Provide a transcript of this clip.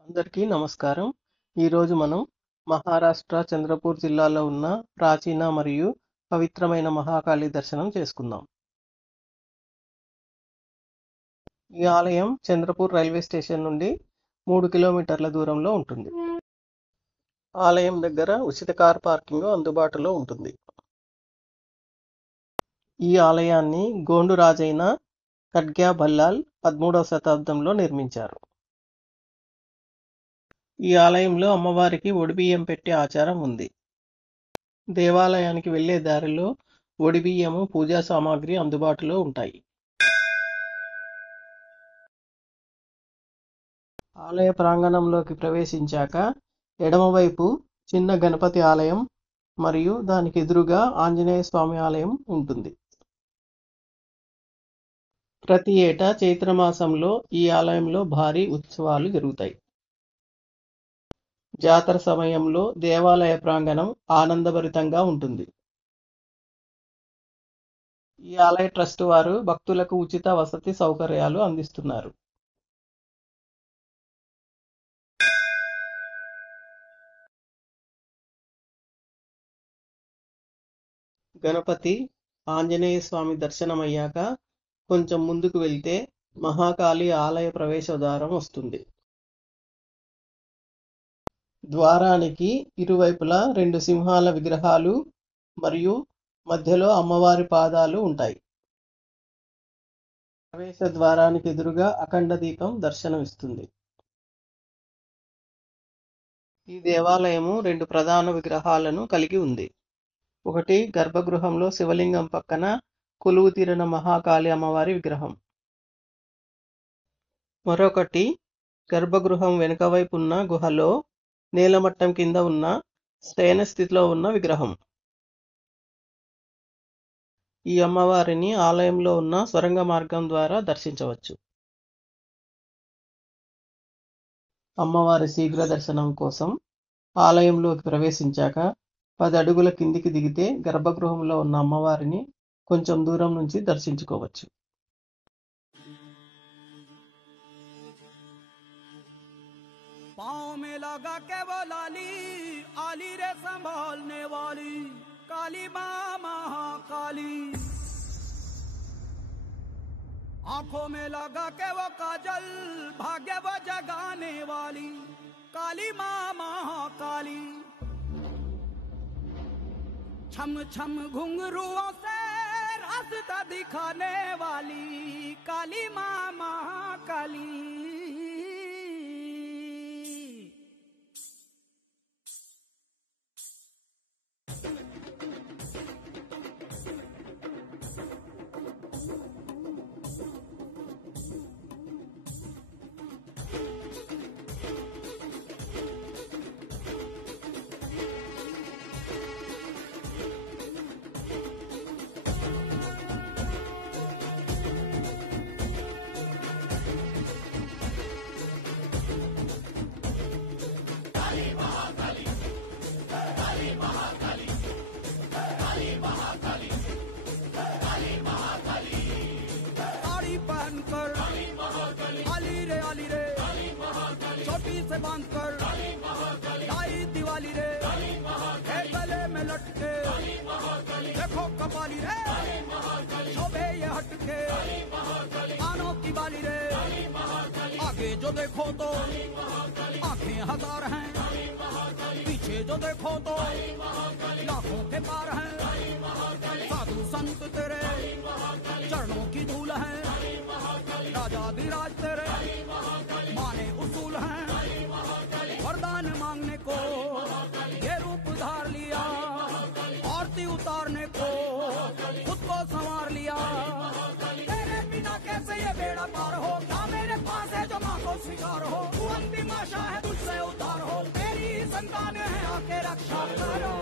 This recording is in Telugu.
అందరికీ నమస్కారం. ఈరోజు మనం మహారాష్ట్ర చంద్రపూర్ జిల్లాలో ఉన్న ప్రాచీన మరియు పవిత్రమైన మహాకాళి దర్శనం చేసుకుందాం. ఈ ఆలయం చంద్రపూర్ రైల్వే స్టేషన్ నుండి 3 కిలోమీటర్ల దూరంలో ఉంటుంది. ఆలయం దగ్గర ఉచిత కార్ పార్కింగ్ అందుబాటులో ఉంటుంది. ఈ ఆలయాన్ని గోండు రాజైన ఖడ్గ్యా బల్లాల్ 13వ శతాబ్దంలో నిర్మించారు. ఈ ఆలయంలో అమ్మవారికి ఒడిబియ్యం పెట్టే ఆచారం ఉంది. దేవాలయానికి వెళ్లే దారిలో ఒడిబియ్యము, పూజా సామాగ్రి అందుబాటులో ఉంటాయి. ఆలయ ప్రాంగణంలోకి ప్రవేశించాక ఎడమవైపు చిన్న గణపతి ఆలయం మరియు దానికి ఎదురుగా ఆంజనేయ స్వామి ఆలయం ఉంటుంది. ప్రతి ఏటా చైత్రమాసంలో ఈ ఆలయంలో భారీ ఉత్సవాలు జరుగుతాయి. జాతర సమయంలో దేవాలయ ప్రాంగణం ఆనందభరితంగా ఉంటుంది. ఈ ఆలయ ట్రస్ట్ వారు భక్తులకు ఉచిత వసతి సౌకర్యాలు అందిస్తున్నారు. గణపతి, ఆంజనేయ స్వామి దర్శనమయ్యాక కొంచెం ముందుకు వెళ్తే మహాకాళి ఆలయ ప్రవేశ ద్వారం వస్తుంది. ద్వారానికి ఇరువైపులా 2 సింహాల విగ్రహాలు మరియు మధ్యలో అమ్మవారి పాదాలు ఉంటాయి. ప్రవేశ ద్వారానికి ఎదురుగా అఖండ దీపం దర్శనమిస్తుంది. ఈ దేవాలయము 2 ప్రధాన విగ్రహాలను కలిగి ఉంది. ఒకటి గర్భగృహంలో శివలింగం పక్కన కొలువు తీరిన మహాకాళి అమ్మవారి విగ్రహం. మరొకటి గర్భగృహం వెనుక వైపు ఉన్న గుహలో నేలమట్టం కింద ఉన్న శయన స్థితిలో ఉన్న విగ్రహం. ఈ అమ్మవారిని ఆలయంలో ఉన్న సొరంగ మార్గం ద్వారా దర్శించవచ్చు. అమ్మవారి శీఘ్ర దర్శనం కోసం ఆలయంలోకి ప్రవేశించాక 10 అడుగుల కిందికి దిగితే గర్భగృహంలో ఉన్న అమ్మవారిని కొంచెం దూరం నుంచి దర్శించుకోవచ్చు. पाँव में लगा के वो लाली आली रे संभालने वाली काली माँ महाकाली। आंखों में लगा के वो काजल भाग्य वो जगाने वाली काली माँ महाकाली। छम छम घुंघरुओं से रास्ता दिखाने वाली काली माँ महाकाली। छोटी से बांध कर लाई दिवाली रे है गले में लटके देखो कपाली रे शोभे ये हटके कानों की बाली रे आगे जो देखो तो आंखें हजार हैं पीछे जो देखो तो लाखों के पार हैं साधु संत तेरे चरणों की धूल है राजा विराज तेरे माने उसूल हैं वरदान मांगने को ये रूप धार लिया आरती उतारने को खुद को संवार लिया। तेरे बिना कैसे ये बेड़ा पार हो क्या मेरे पास है जो माँ को स्वीकार हो तू अंतिम आशा है तुझसे उतार हो तेरी संतान है आके रक्षा करो।